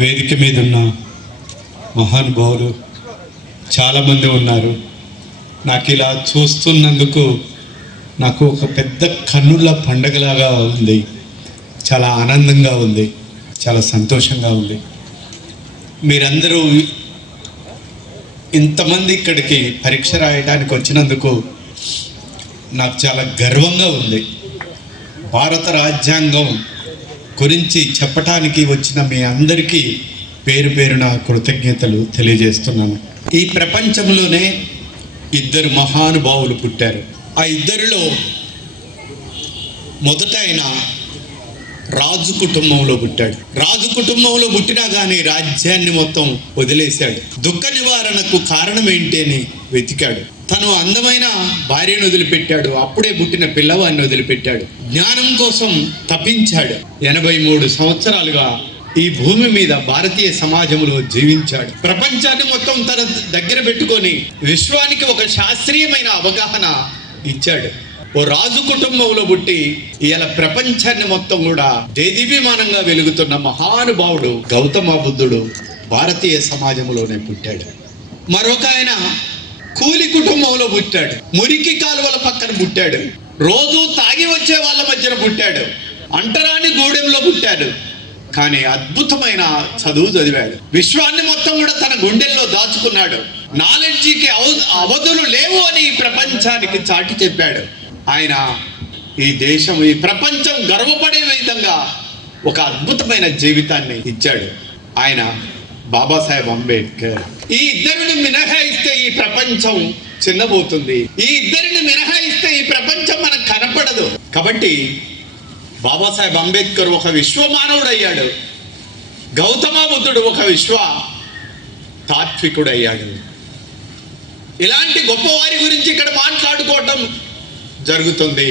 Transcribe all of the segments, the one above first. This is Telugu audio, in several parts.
వేదిక మీద ఉన్న మహానుభావులు చాలామంది ఉన్నారు. నాకు ఇలా చూస్తున్నందుకు నాకు ఒక పెద్ద కన్నుల పండగలాగా ఉంది. చాలా ఆనందంగా ఉంది, చాలా సంతోషంగా ఉంది. మీరందరూ ఇంతమంది ఇక్కడికి పరీక్ష రాయడానికి వచ్చినందుకు నాకు చాలా గర్వంగా ఉంది. భారత రాజ్యాంగం గురించి చెప్పటానికి వచ్చిన మీ అందరికీ పేరు పేరున కృతజ్ఞతలు తెలియజేస్తున్నాను. ఈ ప్రపంచంలోనే ఇద్దరు మహానుభావులు పుట్టారు. ఆ ఇద్దరిలో మొదట ఆయన రాజు కుటుంబంలో పుట్టాడు. రాజు కుటుంబంలో పుట్టినా కానీ రాజ్యాన్ని మొత్తం వదిలేశాడు. దుఃఖ నివారణకు కారణం ఏంటి అని వెతికాడు. తను అందమైన భార్యను వదిలిపెట్టాడు. అప్పుడే పుట్టిన పిల్లవాడిని వదిలిపెట్టాడు. జ్ఞానం కోసం తపించాడు. 83 సంవత్సరాలుగా ఈ భూమి మీద భారతీయ సమాజంలో జీవించాడు. ప్రపంచాన్ని మొత్తం తన దగ్గర పెట్టుకొని విశ్వానికి ఒక శాస్త్రీయమైన అవగాహన ఇచ్చాడు. ఓ రాజు కుటుంబంలో పుట్టి ఇలా ప్రపంచాన్ని మొత్తం కూడా దేదీప్యమానంగా వెలుగుతున్న మహానుభావుడు గౌతమ బుద్ధుడు భారతీయ సమాజంలోనే పుట్టాడు. మరొక ఆయన కూలి కుటుంబంలో పుట్టాడు. మురికి కాలువల పక్కన పుట్టాడు. రోజు తాగి వచ్చే వాళ్ళ మధ్యన పుట్టాడు. అంటరాని గూడెంలో పుట్టాడు. కానీ అద్భుతమైన చదువు చదివాడు. విశ్వాన్ని మొత్తం కూడా తన గుండెల్లో దాచుకున్నాడు. నాలెడ్జికి అవధులు లేవు అని ఈ ప్రపంచానికి చాటి చెప్పాడు. ఆయన ఈ దేశం, ఈ ప్రపంచం గర్వపడే విధంగా ఒక అద్భుతమైన జీవితాన్ని ఇచ్చాడు. ఆయన బాబాసాహెబ్ అంబేద్కర్. ఈ ఇద్దరిని మినహాయిస్తే ఈ ప్రపంచం చిన్నబోతుంది. ఈ ఇద్దరిని మినహాయిస్తే ఈ ప్రపంచం మనకు కనపడదు. కాబట్టి బాబాసాహెబ్ అంబేద్కర్ ఒక విశ్వమానవుడు అయ్యాడు. గౌతమ బుద్ధుడు ఒక విశ్వ తాత్వికుడు అయ్యాడు. ఇలాంటి గొప్పవారి గురించి ఇక్కడ మాట్లాడుకోవటం జరుగుతుంది.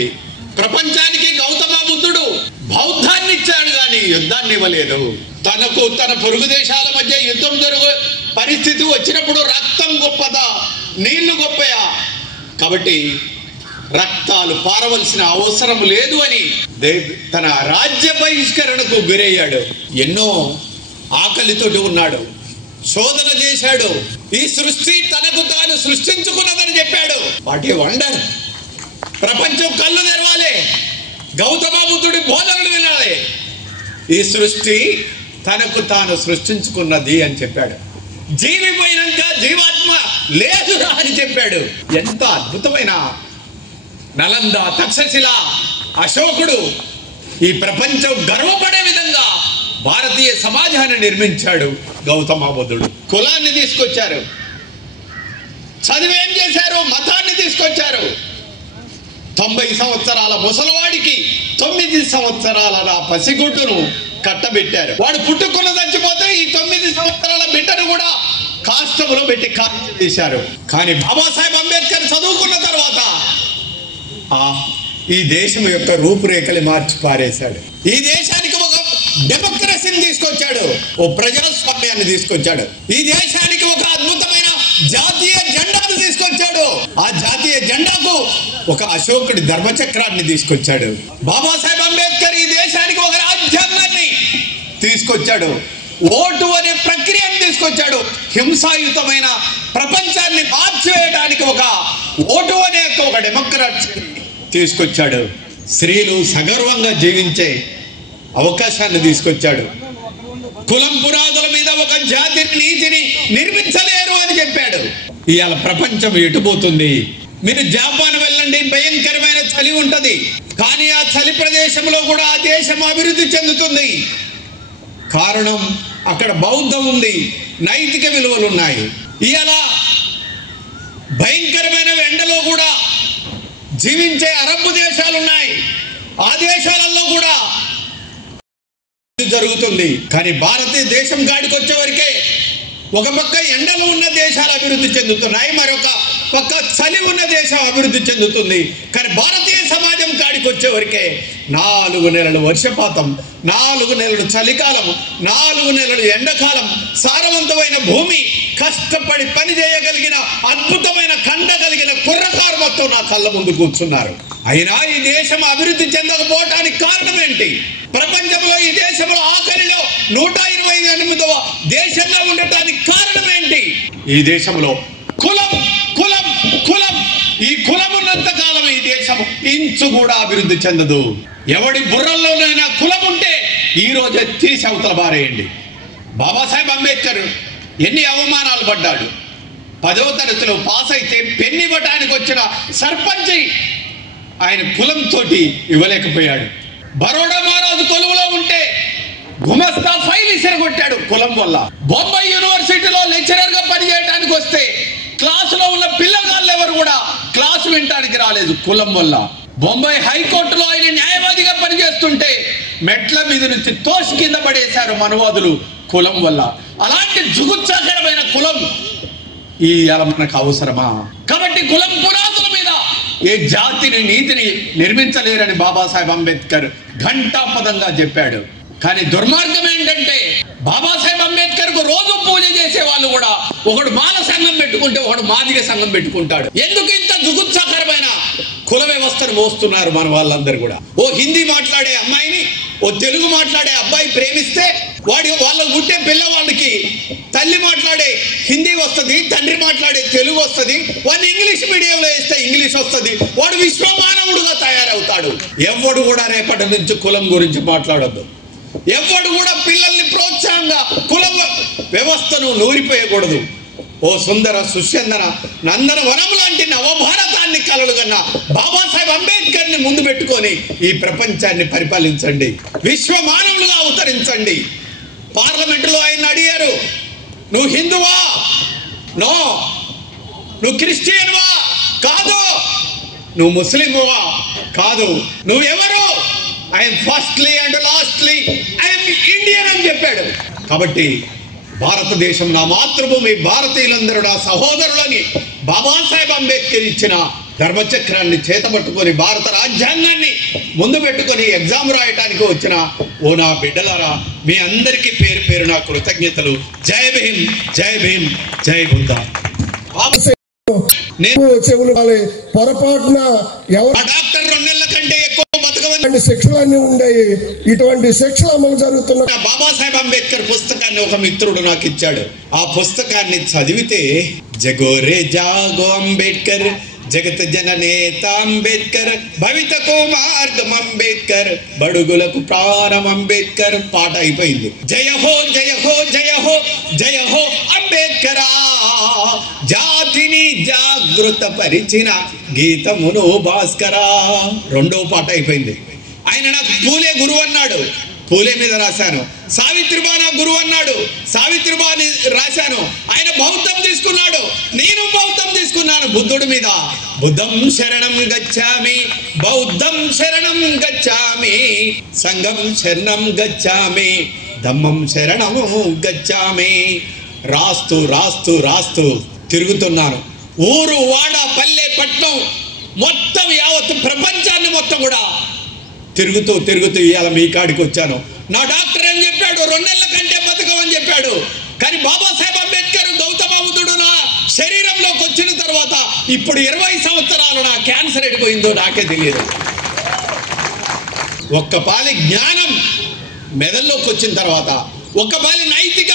ప్రపంచానికి గౌతమ బుద్ధుడు బౌద్ధాన్ని ఇచ్చాడు కానీ యుద్ధాన్ని ఇవ్వలేదు. తన పొరుగు దేశాల మధ్య యుద్ధం జరుగు పరిస్థితి వచ్చినప్పుడు రక్తం గొప్పదా, నీళ్లు గొప్పయా? కాబట్టి రక్తాలు పారవలసిన అవసరం లేదు అని తన రాజ్య బహిష్కరణకు గురయ్యాడు. ఎన్నో ఆకలితోటి ఉన్నాడు. శోధన చేశాడు. ఈ సృష్టి తనకు తాను సృష్టించుకున్నదని చెప్పాడు. వాటి వండర్. ప్రపంచం కళ్ళు తెరవాలి. గౌతమ బుద్ధుడి బోధనలు వినాలి. ఈ సృష్టి తనకు తాను సృష్టించుకున్నది అని చెప్పాడు. జీవి పోయినాక జీవాత్మ లేదురా అని చెప్పాడు. ఎంత అద్భుతమైన నలంద, తక్షశిల, అశోకుడు ఈ ప్రపంచం గర్వపడే విధంగా భారతీయ సమాజాన్ని నిర్మించాడు గౌతమ బుద్ధుడు. కులాన్ని తీసుకొచ్చారు. చదివేం చేశారు? మతాన్ని తీసుకొచ్చారు. 90 సంవత్సరాల ముసలివాడికి 9 సంవత్సరాల నా పసిగుడ్డును కట్టబెట్టారు. వాడు పుట్టుకున్న చచ్చిపోతే ఈ 9 సంవత్సరాల బిడ్డను కూడా కాష్టంలో పెట్టి కాల్చి చేశారు. కానీ బాబాసాహెబ్ అంబేద్కర్ చదువుకున్న తర్వాత ఈ దేశం యొక్క రూపురేఖలు మార్చి పారేశాడు. ఈ దేశానికి ఒక డెమోక్రసీని తీసుకొచ్చాడు. ఓ ప్రజాస్వామ్యాన్ని తీసుకొచ్చాడు. ఈ దేశానికి ఒక అద్భుతమైన జాతీయ జెండాను తీసుకొచ్చాడు. ఆ జాతీయ జెండాకు ఒక అశోకుడి ధర్మచక్రాన్ని తీసుకొచ్చాడు. బాబాసాహెబ్ అంబేద్కర్ ఈ దేశానికి ఒక రాజ్యాంగాన్ని తీసుకొచ్చాడు. ఓటు అనే ప్రక్రియను తీసుకొచ్చాడు. హింసాయుతమైన ప్రపంచాన్ని మార్చివేయడానికి ఒక ఓటు అనే ఒక డెమోక్రసీ తీసుకొచ్చాడు. స్త్రీలు సగర్వంగా జీవించే అవకాశాన్ని తీసుకొచ్చాడు. కులం పురాదుల మీద ఒక జాతిని, నీతిని నిర్మించలేరు అని చెప్పాడు. ఇవాళ ప్రపంచం ఎటుపోతుంది? మీరు జపాన్ వెళ్ళండి, భయంకరమైన చలి ఉంటది. కానీ ఆ చలి ప్రదేశంలో కూడా ఆ దేశం అభివృద్ధి చెందుతుంది. కారణం అక్కడ బౌద్ధం ఉంది, నైతిక విలువలు ఉన్నాయి. ఇవాళ భయంకరమైన ఎండలో కూడా జీవించే అరబ్బు దేశాలు ఉన్నాయి. ఆ దేశాలలో కూడా జరుగుతుంది. కానీ భారతదేశం గాడికి వచ్చే వరకే ఒక పక్క ఎండలు ఉన్న దేశాలు అభివృద్ధి చెందుతున్నాయి, మరొక పక్క చలి ఉన్న దేశం అభివృద్ధి చెందుతుంది. కానీ భారతీయ సమాజం కాడికి వచ్చేవరకే 4 నెలలు వర్షపాతం, 4 నెలలు చలికాలం, 4 నెలలు ఎండాకాలం, సారవంతమైన భూమి, కష్టపడి పని చేయగలిగిన అద్భుతమైన కండ కలిగిన కుర్రకారు మొత్తం నా కళ్ళ ముందు కూర్చున్నారు. అయినా ఈ దేశం అభివృద్ధి చెందకపోవటానికి కారణం ఏంటి? ప్రపంచంలో ఈ దేశంలో ఆఖరిలో 128వ దేశంగా ఉండటానికి కారణం ఏంటి? ఈ దేశంలో కులం కులం కులం. ఈ కులం ఉన్నంత కాలం ఈ దేశం ఇంచు కూడా అభివృద్ధి చెందదు. ఎవడి బుర్రల్లోనైనా కులం ఉంటే ఈ రోజే తీసి అవతల బారేయండి. బాబాసాహెబ్ అంబేద్కర్ ఎన్ని అవమానాలు పడ్డాడు. 10వ తరగతిలో పాస్ అయితే పెన్ను ఇవ్వటానికి వచ్చిన సర్పంచ్ ఆయన కులంతో ఇవ్వలేకపోయాడు. బరోడా మహారాజు కొలువులో ఉంటే గుమస్తా ఫైల్ ఇసిరగొట్టాడు కులం వల్ల. బొంబాయి యూనివర్సిటీలో లెక్చరర్ గా పనిచేయడానికి వస్తే క్లాసులో ఉన్న పిల్లగాళ్ళు ఎవరు కూడా క్లాసు వినటానికి రాలేదు కులం వల్ల. బొంబాయి హైకోర్టులో ఆయన న్యాయవాదిగా పనిచేస్తుంటే మెట్ల మీద నుంచి తోసి కింద పడేశారు మనవాదులు కులం వల్ల. అలాంటి జుగుత్సాకరమైన కులం ఈ మనకు అవసరమా? కాబట్టి కులం పునాదుల మీద ఏ జాతిని నీతిని నిర్మించలేరని బాబాసాహెబ్ అంబేద్కర్ ఘంటాపదంగా చెప్పాడు. కానీ దుర్మార్గం ఏంటంటే బాబాసాహెబ్ అంబేద్కర్ కు రోజు పూజ చేసే వాళ్ళు కూడా ఒకడు మాల సంఘం పెట్టుకుంటే ఒకడు మాదిగ సంఘం పెట్టుకుంటాడు. ఎందుకు ఇంత జుగుత్సాకరమైన కుల వ్యవస్థను మోస్తున్నారు మన వాళ్ళందరూ కూడా? ఓ హిందీ మాట్లాడే అమ్మాయిని ఓ తెలుగు మాట్లాడే అబ్బాయి ప్రేమిస్తే వాళ్ళకు పుట్టే పిల్లవాళ్ళకి తల్లి మాట్లాడే హిందీ వస్తుంది, తండ్రి మాట్లాడే తెలుగు వస్తుంది. వాడిని ఇంగ్లీష్ మీడియంలో వేస్తే ఇంగ్లీష్ వస్తుంది. వాడు విశ్వమానవుడుగా తయారవుతాడు. ఎవడు కూడా రేపటి నుంచి కులం గురించి మాట్లాడద్దు. ఎవడు కూడా పిల్లల్ని ప్రోత్సాహంగా కుల వ్యవస్థను నూరిపోయకూడదు. ఓ సుందర సుచందన నందన వనం లాంటి నవభారతాన్ని కలలుగన్న బాబాసాహెబ్ అంబేద్కర్ ని ముందు పెట్టుకొని ఈ ప్రపంచాన్ని పరిపాలించండి, విశ్వ మానవులుగా అవతరించండి. పార్లమెంటులో ఆయన అడిగారు, నువ్వు హిందువా? నో. నువ్వు క్రిస్టియన్వా? కాదు. నువ్వు ముస్లింవా? కాదు. నువ్వెవరు? I'm firstly and lastly I'm Indian అని చెప్పాడు. కాబట్టి భారతదేశం నా మాతృభూమి, భారతీయులందరూ నా సహోదరులని బాబాసాహెబ్ అంబేద్కర్ ఇచ్చిన ధర్మచక్రాన్ని చేతపట్టుకొని భారత రాజ్యాంగాన్ని ముందు పెట్టుకొని ఎగ్జామ్ రాయటానికి వచ్చిన ఓ నా బిడ్డలారా, మీ అందరికీ పేరు పేరు నా కృతజ్ఞతలు. జై భీమ్, జై భీమ్, జై బుద్ధ. పొరపాటున డాక్టర్ 2 నెలల కంటే ఎక్కువ బతకవని శిక్షలన్నీ ఉండేవి. ఇటువంటి శిక్షలు అమలు జరుగుతున్న బాబాసాహెబ్ అంబేద్కర్ పుస్తకాన్ని ఒక మిత్రుడు నాకు ఇచ్చాడు. ఆ పుస్తకాన్ని చదివితే జగోరే జాగో అంబేద్కర్, జగత్ జననేత అంబేద్కర్, భవితకు మార్గం అంబేద్కర్, బడుగులకు ప్రాణం అంబేద్కర్ పాట అయిపోయింది. జయ హో జయ హో జయ హో జయ హో అంబేద్కరా, జాతిని జాగృత పరిచిన గీతమును భాస్కరా. 2వ పాట అయిపోయింది. ఆయన నాకు పూలే గురువు అన్నాడు, పూలే మీద రాశాను. సావిత్రిబా నా గురువు అన్నాడు, సావిత్రిబాని రాశాను. ఆయన బౌద్ధం తీసుకున్నాడు, నేను బౌద్ధం తీసుకున్నాను బుద్ధుడి మీద. బుద్ధం శరణం గచ్చామి, బౌద్ధం శరణం గచ్చామి, సంఘం శరణం గచ్చామి, ధమ్మం శరణం గచ్చామి. రాస్తూ రాస్తూ రాస్తూ తిరుగుతున్నాను. ఊరు వాడ పల్లె పట్నం మొత్తం యావత్ ప్రపంచాన్ని మొత్తం కూడా తిరుగుతూ తిరుగుతూ ఇవాళ మీ కాడికి వచ్చాను. నా డాక్టర్ ఏం చెప్పాడు? 2 నెలల కంటే బతకమని చెప్పాడు. కానీ బాబాసాహెబ్ అంబేద్కర్ గౌతమ బుద్ధుడు నా శరీరంలోకి వచ్చిన తర్వాత ఇప్పుడు 20 సంవత్సరాలు నా క్యాన్సర్ ఎడిపోయిందో నాకే తెలియదు. ఒక్కపాలి జ్ఞానం మెదల్లోకి వచ్చిన తర్వాత ఒక్కపాలి నైతిక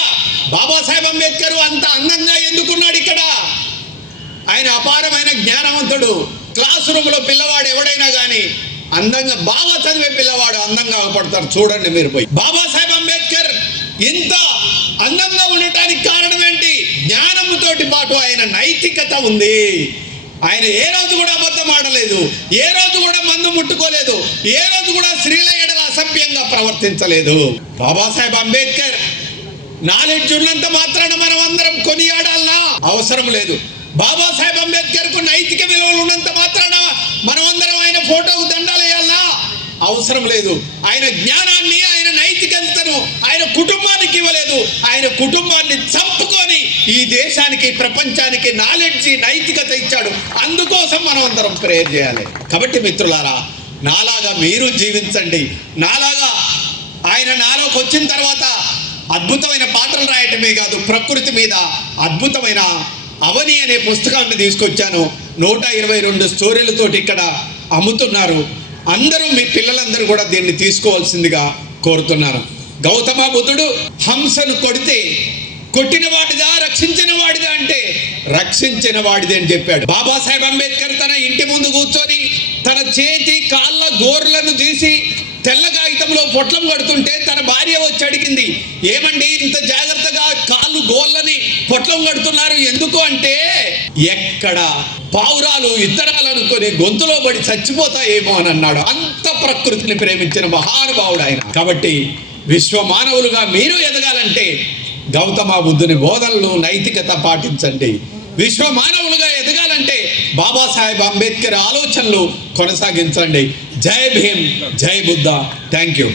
బాబాసాహెబ్ అంబేద్కర్ అంత అందంగా ఎందుకున్నాడు ఇక్కడ? ఆయన అపారమైన జ్ఞానవంతుడు. క్లాస్ రూమ్ లో పిల్లవాడు ఎవడైనా కానీ అందంగా బాగా చదివే పిల్లవాడు అందంగా పడతారు. చూడండి మీరు పోయి. బాబాసాహెబ్ అంబేద్కర్ ఇంత అందంగా ఉండటానికి కారణం ఏంటి? జ్ఞానముతోటి పాటు ఆయన నైతికత ఉంది. ఆయన ఏ రోజు కూడా అబద్ధం ఆడలేదు, ఏ రోజు కూడా మందు ముట్టుకోలేదు, ఏ రోజు కూడా స్త్రీల ఎడల అసభ్యంగా ప్రవర్తించలేదు. బాబాసాహెబ్ అంబేద్కర్ నాలెడ్జ్ ఉన్నంత మాత్రాన మనం అందరం కొనియాడాలనా? అవసరం లేదు. బాబాసాహెబ్ అంబేద్కర్ కు నైతిక విలువలు ఉన్నంత మాత్రాన మనమందరం ఆయన ఫోటోకు దండాలు వేయాలనా? అవసరం లేదు. ఆయన జ్ఞానాన్ని, ఆయన నైతికతను ఆయన కుటుంబానికి ఇవ్వలేదు. ఆయన కుటుంబాన్ని చంపుకొని ఈ దేశానికి ప్రపంచానికి నాలెడ్జి నైతికత ఇచ్చాడు. అందుకోసం మనం అందరం ప్రేయర్ చేయాలి. కాబట్టి మిత్రులారా, నాలాగా మీరు జీవించండి. నాలాగా ఆయన నాలోకి వచ్చిన తర్వాత అద్భుతమైన పాటలు రాయటమే కాదు, ప్రకృతి మీద అద్భుతమైన అవని అనే పుస్తకాన్ని తీసుకొచ్చాను. 122 స్టోరీలతోటి ఇక్కడ అమ్ముతున్నారు. అందరూ మీ పిల్లలందరూ కూడా దీన్ని తీసుకోవాల్సిందిగా కోరుతున్నాను. గౌతమ బుద్ధుడు హంసను కొడితే కొట్టిన వాడిదా రక్షించిన వాడిదా అంటే రక్షించిన వాడిదే అని చెప్పాడు. బాబాసాహెబ్ అంబేద్కర్ తన ఇంటి ముందు కూర్చొని తన చేతి కాళ్ళ గోర్లను తీసి తెల్ల కాగితంలో పొట్లం కడుతుంటే తన భార్య వచ్చి అడిగింది, ఏమండి ఇంత జాగ్రత్తగా కాళ్ళు గోళ్ళని పొట్లం కడుతున్నారు ఎందుకు అంటే, ఎక్కడ పావురాలు ఇత్తనాలు అనుకొని గొంతులో పడి చచ్చిపోతాయేమో అని అన్నాడు. అంత ప్రకృతిని ప్రేమించిన మహానుభావుడు ఆయన. కాబట్టి విశ్వ మానవులుగా మీరు ఎదగాలంటే గౌతమ బుద్ధుని బోధనలు నైతికత పాటించండి. విశ్వ మానవులుగా ఎదగాలంటే బాబాసాహెబ్ అంబేద్కర్ ఆలోచనలు కొనసాగించండి. జై భీమ్, జై బుద్ధ. Thank you.